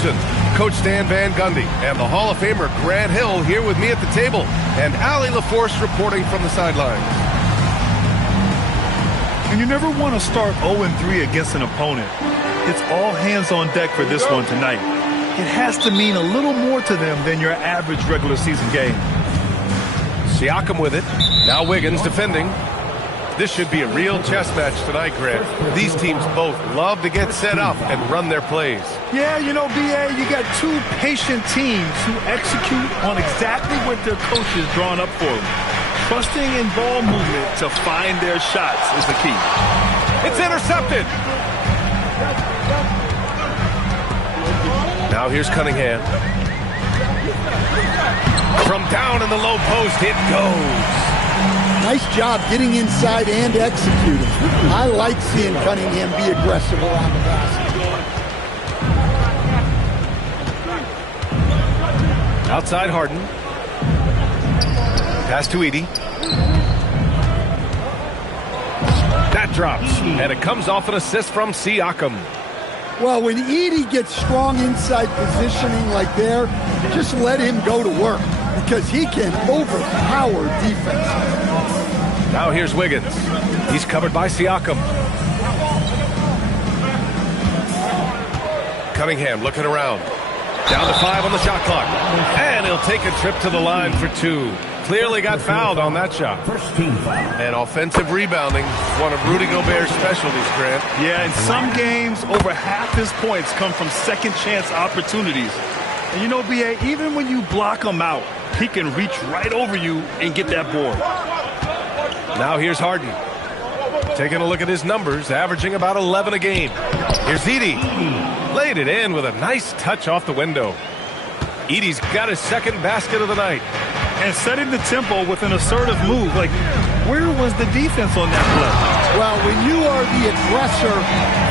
Peterson, Coach Stan Van Gundy, and the Hall of Famer Grant Hill here with me at the table, and Allie LaForce reporting from the sidelines. And you never want to start 0-3 against an opponent. It's all hands on deck for this one tonight. It has to mean a little more to them than your average regular season game. Siakam with it. Now Wiggins defending. This should be a real chess match tonight, Grant. These teams both love to get set up and run their plays. Yeah, you know, B.A., you got two patient teams who execute on exactly what their coach has drawn up for them. Trusting in ball movement to find their shots is the key. It's intercepted. Now here's Cunningham. From down in the low post, it goes. Nice job getting inside and executing. I like seeing Cunningham be aggressive around the basket. Outside Harden. Pass to Edey. That drops, and it comes off an assist from Siakam. Well, when Edey gets strong inside positioning like there, just let him go to work because he can overpower defense. Now here's Wiggins. He's covered by Siakam. Cunningham looking around. Down to 5 on the shot clock. And he'll take a trip to the line for 2. Clearly got fouled on that shot. And offensive rebounding, one of Rudy Gobert's specialties, Grant. Yeah, in some games, over half his points come from second chance opportunities. And you know, B.A., even when you block him out, he can reach right over you and get that board. Now here's Harden. Taking a look at his numbers, averaging about 11 a game. Here's Edey. Laid it in with a nice touch off the window. Edey's got his second basket of the night. And setting the tempo with an assertive move. Like, where was the defense on that play? Well, when you are the aggressor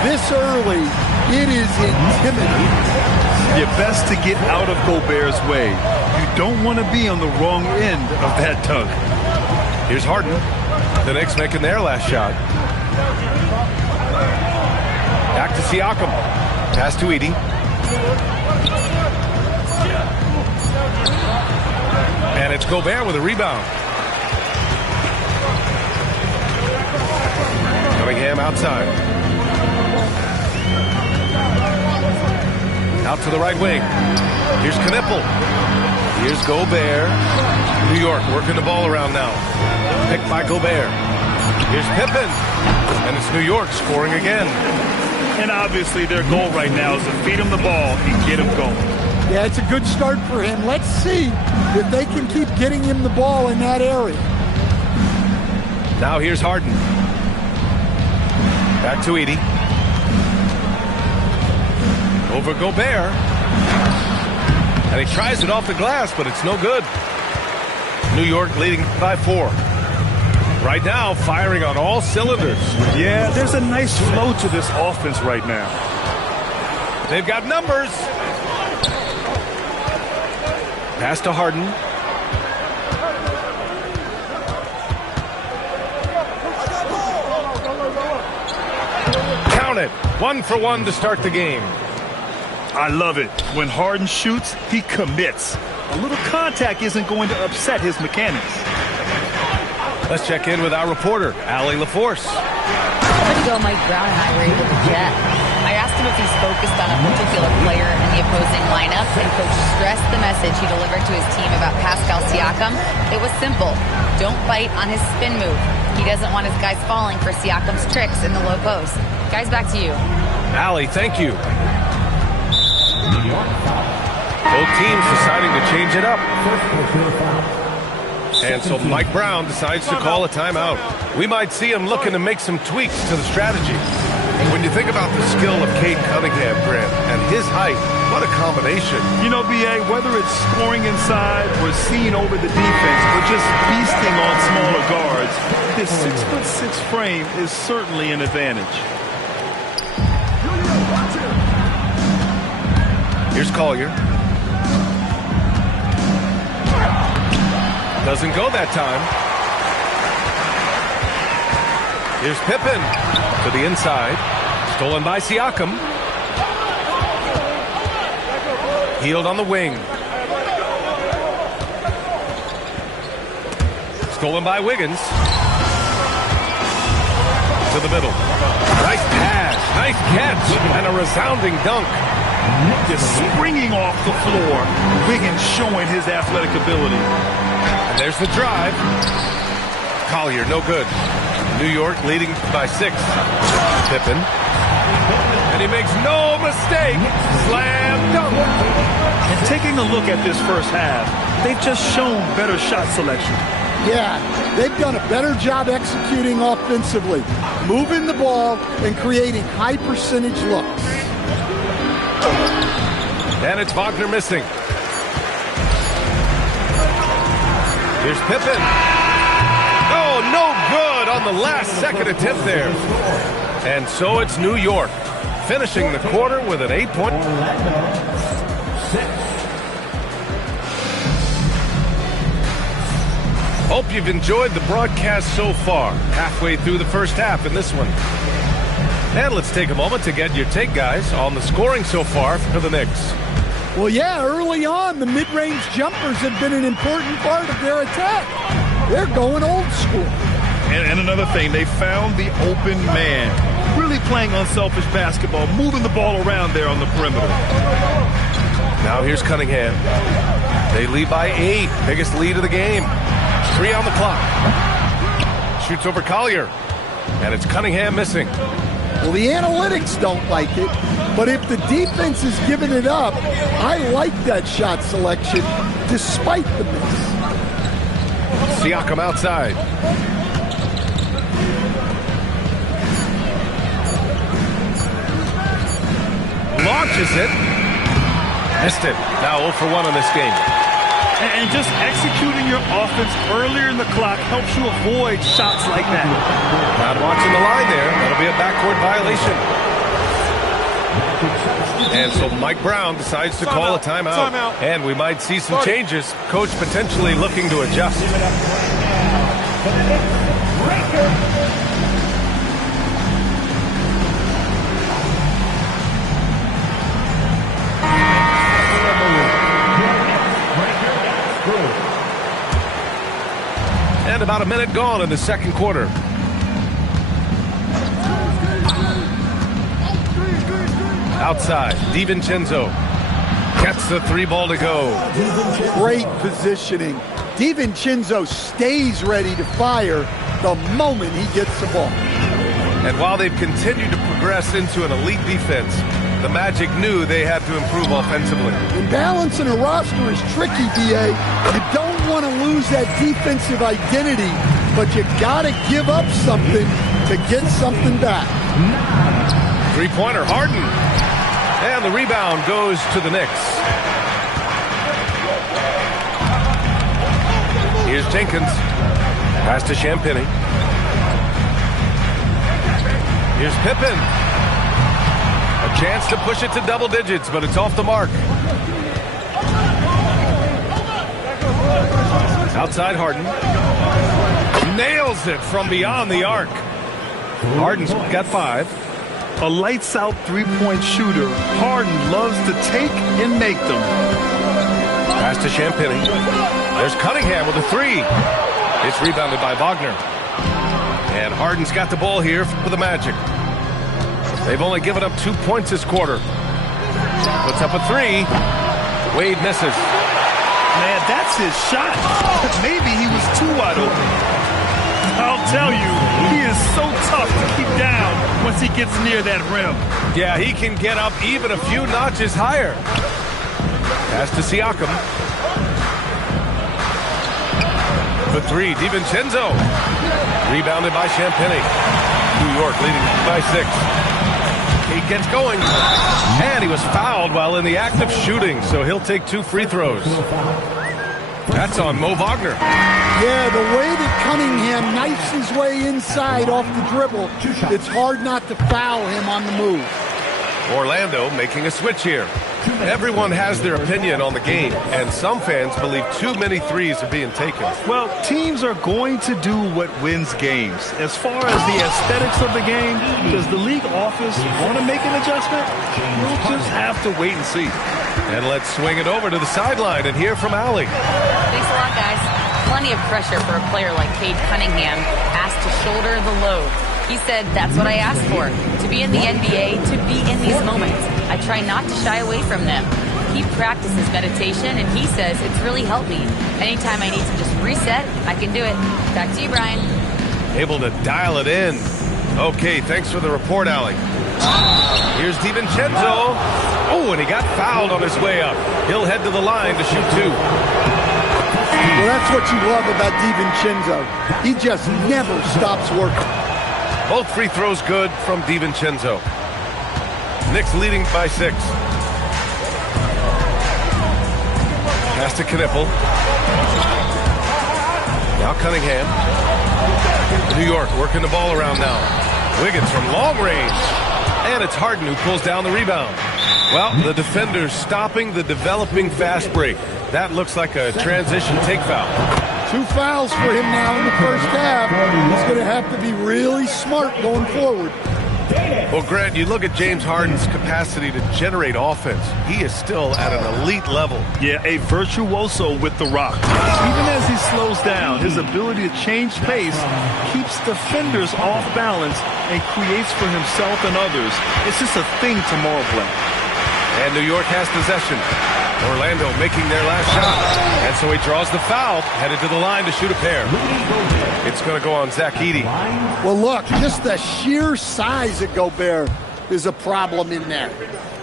this early, it is intimidating. You're best to get out of Gobert's way. You don't want to be on the wrong end of that tug. Here's Harden. The Knicks making their last shot. Back to Siakam. Pass to Edey. And it's Gobert with a rebound. Cunningham outside. Out to the right wing. Here's Knipple. Here's Gobert. New York working the ball around now. Picked by Gobert. Here's Pippen. And it's New York scoring again. And obviously their goal right now is to feed him the ball and get him going. Yeah, it's a good start for him. Let's see if they can keep getting him the ball in that area. Now here's Harden. Back to Edey. Over Gobert. And he tries it off the glass, but it's no good. New York leading by 4. Right now, firing on all cylinders. Yeah, there's a nice flow to this offense right now. They've got numbers. Pass to Harden. Count it. 1 for 1 to start the game. I love it. When Harden shoots, he commits. A little contact isn't going to upset his mechanics. Let's check in with our reporter, Allie LaForce. A minute ago, Mike Brown and I were able to chat. I asked him if he's focused on a particular player in the opposing lineup, and Coach stressed the message he delivered to his team about Pascal Siakam. It was simple. Don't bite on his spin move. He doesn't want his guys falling for Siakam's tricks in the low post. Guys, back to you. Allie, thank you. Both teams deciding to change it up. And so Mike Brown decides to call a timeout. We might see him looking to make some tweaks to the strategy. When you think about the skill of Cade Cunningham, Grant, and his height, what a combination. You know, B.A., whether it's scoring inside or seeing over the defense or just feasting on smaller guards, his 6'6" frame is certainly an advantage. Here's Collier. Doesn't go that time. Here's Pippen to the inside. Stolen by Siakam. Healed on the wing. Stolen by Wiggins. To the middle. Nice pass, nice catch, and a resounding dunk. Just springing off the floor. Wiggins showing his athletic ability. And there's the drive. Collier, no good. New York leading by 6. Pippen. And he makes no mistake. Slam dunk. And taking a look at this first half, they've just shown better shot selection. Yeah, they've done a better job executing offensively, moving the ball and creating high percentage looks. And it's Wagner missing. Here's Pippen. Oh, no good on the last second attempt there. And so it's New York, finishing the quarter with an 8-point. Hope you've enjoyed the broadcast so far. Halfway through the first half in this one. And let's take a moment to get your take, guys, on the scoring so far for the Knicks. Well, yeah, early on, the mid-range jumpers have been an important part of their attack. They're going old school. And another thing, they found the open man. Really playing unselfish basketball, moving the ball around there on the perimeter. Now here's Cunningham. They lead by 8. Biggest lead of the game. 3 on the clock. Shoots over Collier. And it's Cunningham missing. Well, the analytics don't like it, but if the defense is giving it up, I like that shot selection despite the miss. Siakam outside. Launches it. Missed it. Now 0 for 1 in this game. And just executing your offense earlier in the clock helps you avoid shots like that. Not watching the line there. That'll be a backcourt violation. And so Mike Brown decides to call a timeout. And we might see some changes. Coach potentially looking to adjust. And about a minute gone in the second quarter. Outside, DiVincenzo gets the 3 ball to go. Great positioning. DiVincenzo stays ready to fire the moment he gets the ball. And while they've continued to progress into an elite defense, the Magic knew they had to improve offensively. And balancing a roster is tricky, D.A. You don't want to lose that defensive identity, but you got to give up something to get something back. 3-pointer, Harden. And the rebound goes to the Knicks. Here's Jenkins. Pass to Champagny. Here's Pippen. A chance to push it to double digits, but it's off the mark. Outside Harden. Nails it from beyond the arc. Harden's got 5. A lights-out three-point shooter. Harden loves to take and make them. Pass to Champagny. There's Cunningham with a 3. It's rebounded by Wagner. And Harden's got the ball here for the Magic. They've only given up 2 points this quarter. Puts up a 3. Wade misses. Man, that's his shot. Maybe he was too wide open. I'll tell you, he is so tough to keep down once he gets near that rim. Yeah, he can get up even a few notches higher. Pass to Siakam. The 3, DiVincenzo. Rebounded by Champagny. New York leading by 6. He gets going. And he was fouled while in the act of shooting, so he'll take 2 free throws. That's on Mo Wagner. Yeah, the way that Cunningham knifes his way inside off the dribble, it's hard not to foul him on the move. Orlando making a switch here. Everyone has their opinion on the game, and some fans believe too many threes are being taken. Well, teams are going to do what wins games. As far as the aesthetics of the game, does the league office want to make an adjustment? We'll just have to wait and see. And let's swing it over to the sideline and hear from Allie. Thanks a lot, guys. Plenty of pressure for a player like Cade Cunningham, asked to shoulder the load. He said, that's what I asked for, to be in the NBA, to be in these moments. I try not to shy away from them. He practices meditation, and he says it's really helped me. Anytime I need to just reset, I can do it. Back to you, Brian. Able to dial it in. Okay, thanks for the report, Allie. Here's DiVincenzo. Oh, and he got fouled on his way up. He'll head to the line to shoot two. Well, that's what you love about DiVincenzo. He just never stops working. Both free throws good from DiVincenzo. Knicks leading by 6. Pass to Knipple. Now Cunningham. New York working the ball around now. Wiggins from long range. And it's Harden who pulls down the rebound. Well, the defender's stopping the developing fast break. That looks like a transition take foul. 2 fouls for him now in the first half. He's going to have to be really smart going forward. Well, Grant, you look at James Harden's capacity to generate offense. He is still at an elite level. Yeah, a virtuoso with the rock. Even as he slows down, his ability to change pace keeps defenders off balance and creates for himself and others. It's just a thing tomorrow play. And New York has possession. Orlando making their last shot. And so he draws the foul, headed to the line to shoot a pair. It's going to go on Zach Edey. Well, look, just the sheer size of Gobert is a problem in there.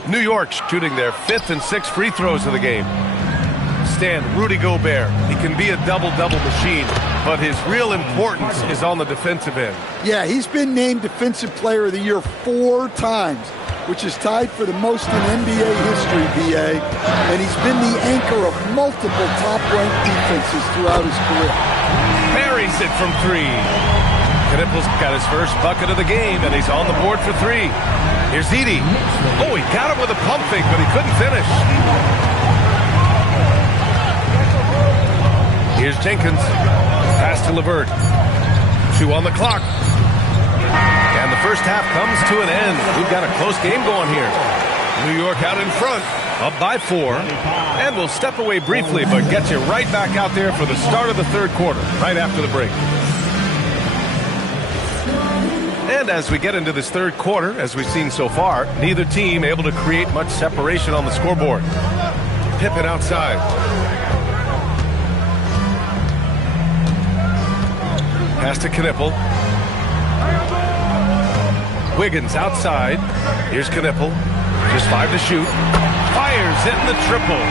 New York shooting their 5th and 6th free throws of the game. Stan, Rudy Gobert. He can be a double-double machine, but his real importance is on the defensive end. Yeah, he's been named Defensive Player of the Year 4 times, which is tied for the most in NBA history, BA. And he's been the anchor of multiple top-ranked defenses throughout his career. Buries it from 3. Knipple's got his first bucket of the game, and he's on the board for 3. Here's Edey. Oh, he got him with a pump fake, but he couldn't finish. Here's Jenkins. Pass to LeVert. 2 on the clock. And the first half comes to an end. We've got a close game going here. New York out in front, up by 4. And we'll step away briefly, but get you right back out there for the start of the third quarter, right after the break. And as we get into this third quarter, as we've seen so far, neither team able to create much separation on the scoreboard. Pippen outside. Pass to Knipple. Wiggins outside. Here's Knipple. Just 5 to shoot. Fires in the triple.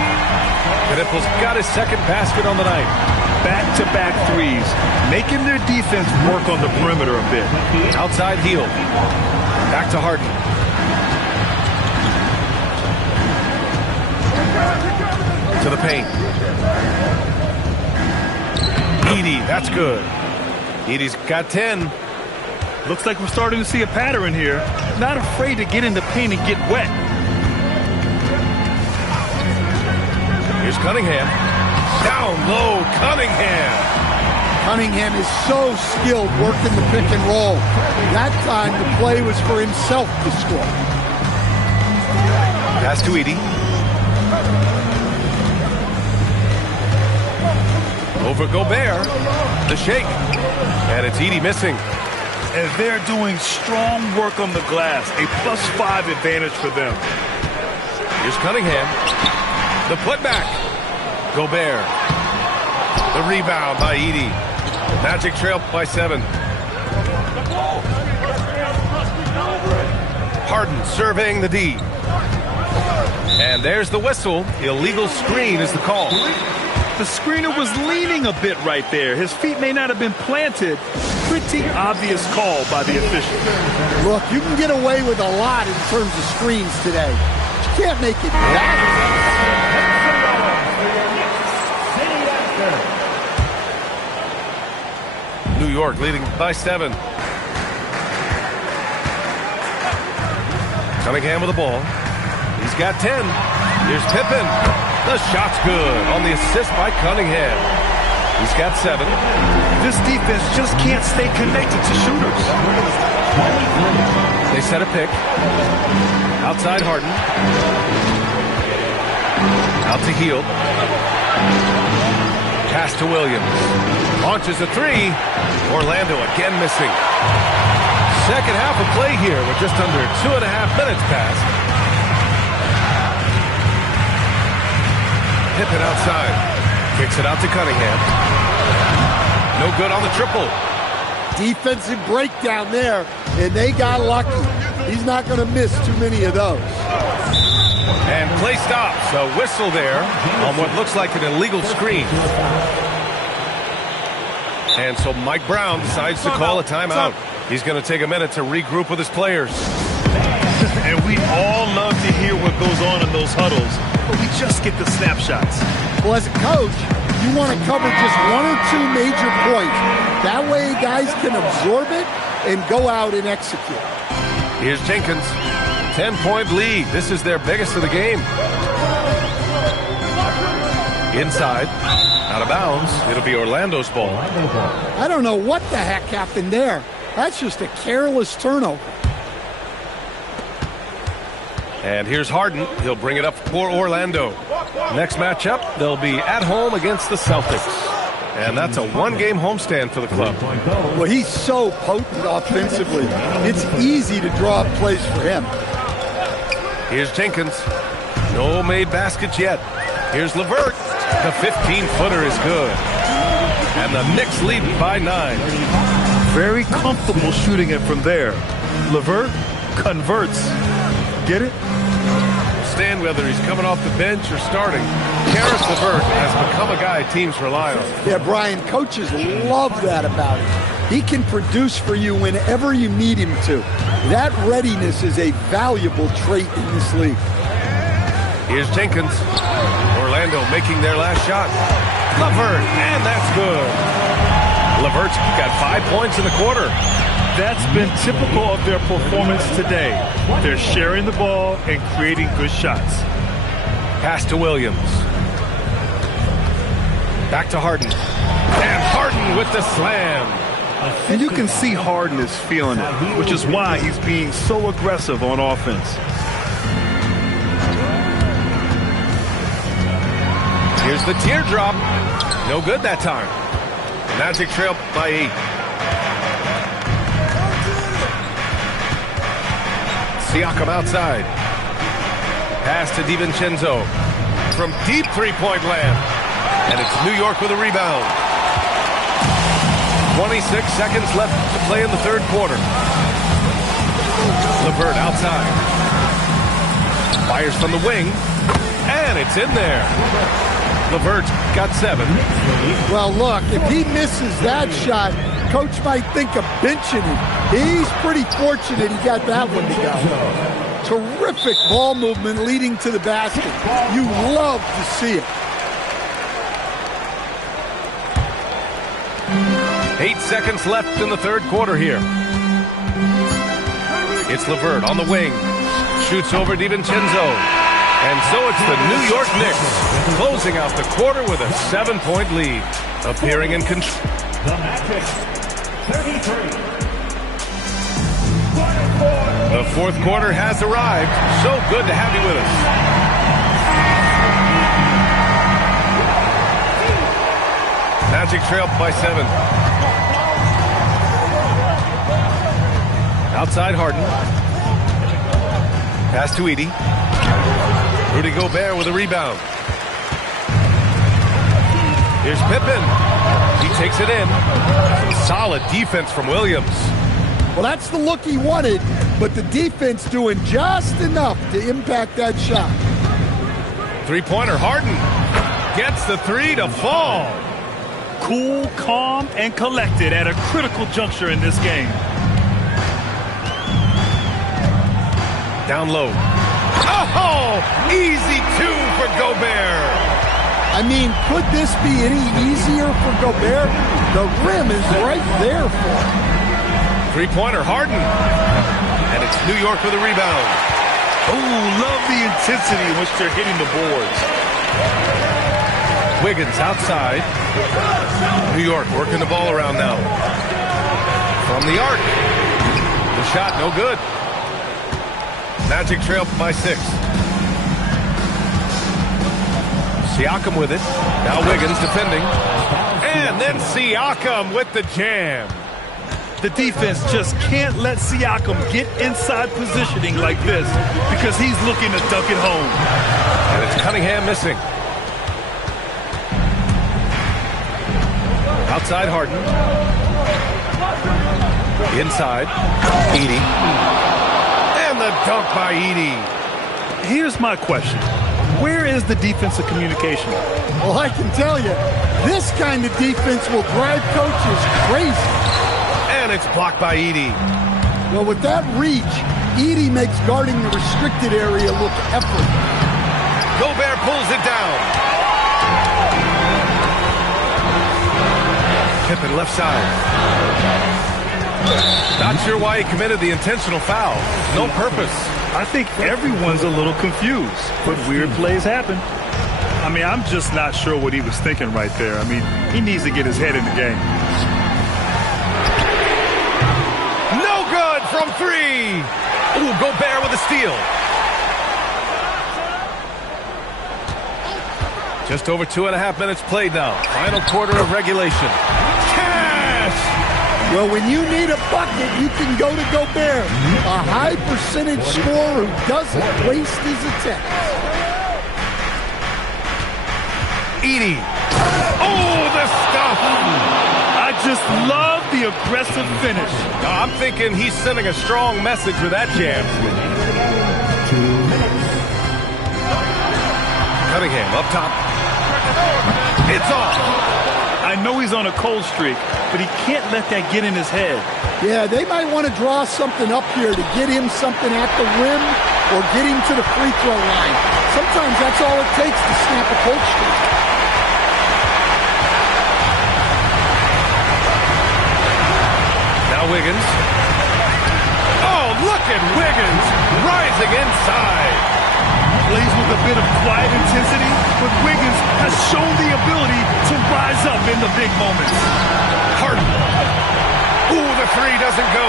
Knipple's got his second basket on the night. Back-to-back threes, making their defense work on the perimeter a bit. Outside heel. Back to Harden. To the paint. Edey, that's good. Edey's got 10. Looks like we're starting to see a pattern here. Not afraid to get in the paint and get wet. Here's Cunningham. Down low, Cunningham. Cunningham is so skilled working the pick and roll. That time the play was for himself to score. Pass to Edey. Over Gobert. The shake. And it's Edey missing. And they're doing strong work on the glass. A +5 advantage for them. Here's Cunningham. The putback. Gobert. The rebound by Edey. Magic trail by 7. Harden surveying the D. And there's the whistle. Illegal screen is the call. The screener was leaning a bit right there. His feet may not have been planted. Pretty obvious call by the official. Look, you can get away with a lot in terms of screens today. You can't make it that. New York leading by 7. Cunningham with the ball. He's got 10. Here's Pippen. The shot's good on the assist by Cunningham. He's got 7. This defense just can't stay connected to shooters. They set a pick. Outside Harden. Out to Hield. Pass to Williams. Launches a 3. Orlando again missing. Second half of play here with just under 2.5 minutes passed. Pippen outside. Kicks it out to Cunningham. No good on the triple. Defensive breakdown there, and they got lucky. He's not going to miss too many of those. And play stops. A whistle there on what looks like an illegal screen. And so Mike Brown decides to call a timeout. He's going to take a minute to regroup with his players. And we all love to hear what goes on in those huddles, but we just get the snapshots. Well, as a coach, you want to cover just 1 or 2 major points. That way guys can absorb it and go out and execute. Here's Jenkins. 10-point lead. This is their biggest of the game. Inside. Out of bounds. It'll be Orlando's ball. I don't know what the heck happened there. That's just a careless turnover. And here's Harden. He'll bring it up for Orlando. Next matchup, they'll be at home against the Celtics. And that's a 1-game homestand for the club. Well, he's so potent offensively. It's easy to draw up plays for him. Here's Jenkins. No made baskets yet. Here's LeVert. The 15-footer is good. And the Knicks lead by 9. Very comfortable shooting it from there. LeVert converts. Get it? Stand whether he's coming off the bench or starting. Karis LeVert has become a guy teams rely on. Yeah, Brian, coaches love that about him. He can produce for you whenever you need him to. That readiness is a valuable trait in this league. Here's Jenkins. Orlando making their last shot. LeVert, and that's good. LeVert's got 5 points in the quarter. That's been typical of their performance today. They're sharing the ball and creating good shots. Pass to Williams. Back to Harden. And Harden with the slam. And you can see Harden is feeling it, which is why he's being so aggressive on offense. Here's the teardrop. No good that time. Magic trail by 8. Siakam outside. Pass to DiVincenzo. From deep three-point land. And it's New York with a rebound. 26 seconds left to play in the third quarter. LeVert outside. Fires from the wing. And it's in there. LeVert got 7. Well, look, if he misses that shot, coach might think of benching him. He's pretty fortunate he got that one to go. Terrific ball movement leading to the basket. You love to see it. 8 seconds left in the third quarter here. It's LeVert on the wing. Shoots over DiVincenzo. And so it's the New York Knicks closing out the quarter with a 7-point lead. Appearing in control. The fourth quarter has arrived. So good to have you with us. Magic trail by 7. Outside Harden. Pass to Edie. Rudy Gobert with a rebound. Here's Pippen. He takes it in. Solid defense from Williams. Well, that's the look he wanted, but the defense doing just enough to impact that shot. Three-pointer, Harden gets the 3 to fall. Cool, calm, and collected at a critical juncture in this game. Down low. Oh, easy 2 for Gobert. I mean, could this be any easier for Gobert? The rim is right there for him. Three-pointer, Harden. And it's New York with a rebound. Oh, love the intensity in which they're hitting the boards. Wiggins outside. New York working the ball around now. From the arc. The shot, no good. Magic trail by 6. Siakam with it. Now Wiggins defending. And then Siakam with the jam. The defense just can't let Siakam get inside positioning like this because he's looking to dunk it home. And it's Cunningham missing. Outside Harden. Inside. Edey. And the dunk by Edey. Here's my question. Where is the defensive communication? Well, I can tell you, this kind of defense will drive coaches crazy. And it's blocked by Edey. Well, with that reach, Edey makes guarding the restricted area look effortless. Gobert pulls it down. Pippen left side. Not sure why he committed the intentional foul. No purpose. I think everyone's a little confused, but weird plays happen. I mean, I'm just not sure what he was thinking right there. I mean, he needs to get his head in the game. No good from 3. Ooh, Gobert with a steal. Just over 2.5 minutes played now. Final quarter of regulation. Well, when you need a bucket, you can go to Gobert, a high percentage scorer who doesn't waste his attempts. Edey. Oh, the stuff. I just love the aggressive finish. I'm thinking he's sending a strong message with that jam. Cunningham up top. It's off. I know he's on a cold streak, but he can't let that get in his head. Yeah, they might want to draw something up here to get him something at the rim or get him to the free throw line. Sometimes that's all it takes to snap a cold streak. Now Wiggins. Oh, look at Wiggins rising inside. Plays with a bit of quiet intensity, but Wiggins has shown the ability to rise up in the big moments. Harden. Ooh, the 3 doesn't go.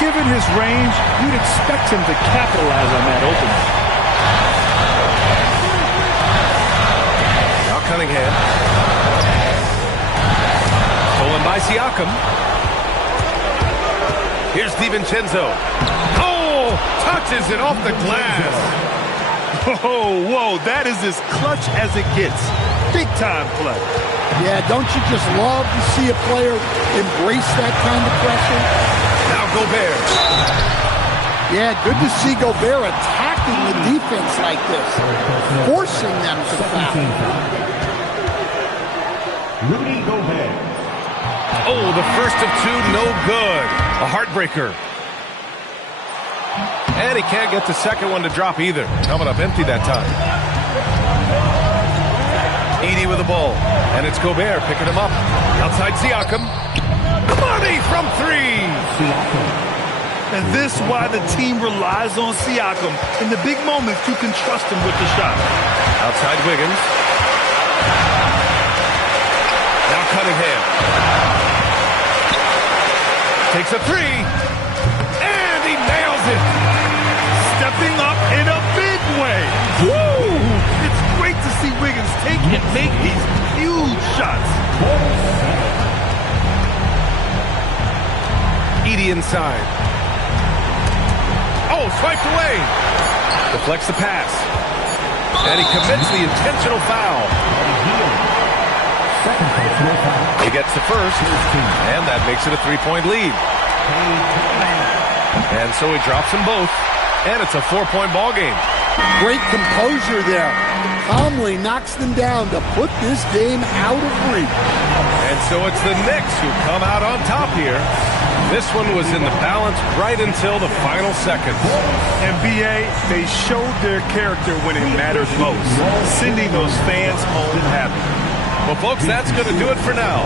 Given his range, you'd expect him to capitalize on that opening. Now Cunningham. Stolen by Siakam. Here's DiVincenzo. Oh, touches it off the glass. Oh, whoa, that is as clutch as it gets. Big time play. Yeah, don't you just love to see a player embrace that kind of pressure? Now Gobert. Yeah, good to see Gobert attacking the defense like this, forcing them to foul. Rudy Gobert. Oh, the first of 2, no good. A heartbreaker. And he can't get the second one to drop either. Coming up empty that time. Edey with the ball. And it's Gobert picking him up. Outside Siakam. Money from 3. And this is why the team relies on Siakam. In the big moments, you can trust him with the shot. Outside Wiggins. Now Cunningham. Takes a 3. And he nails it. Stepping up in a big way. Woo! It's great to see Wiggins take and make these huge shots. Edey inside. Oh, swiped away. Deflects the pass. And he commits the intentional foul. He gets the first, and that makes it a 3-point lead. And so he drops them both. And it's a 4-point ball game. Great composure there. Calmly knocks them down to put this game out of reach. And so it's the Knicks who come out on top here. This one was in the balance right until the final seconds. And B.A., they showed their character when it mattered most, sending those fans home happy. Well, folks, that's going to do it for now.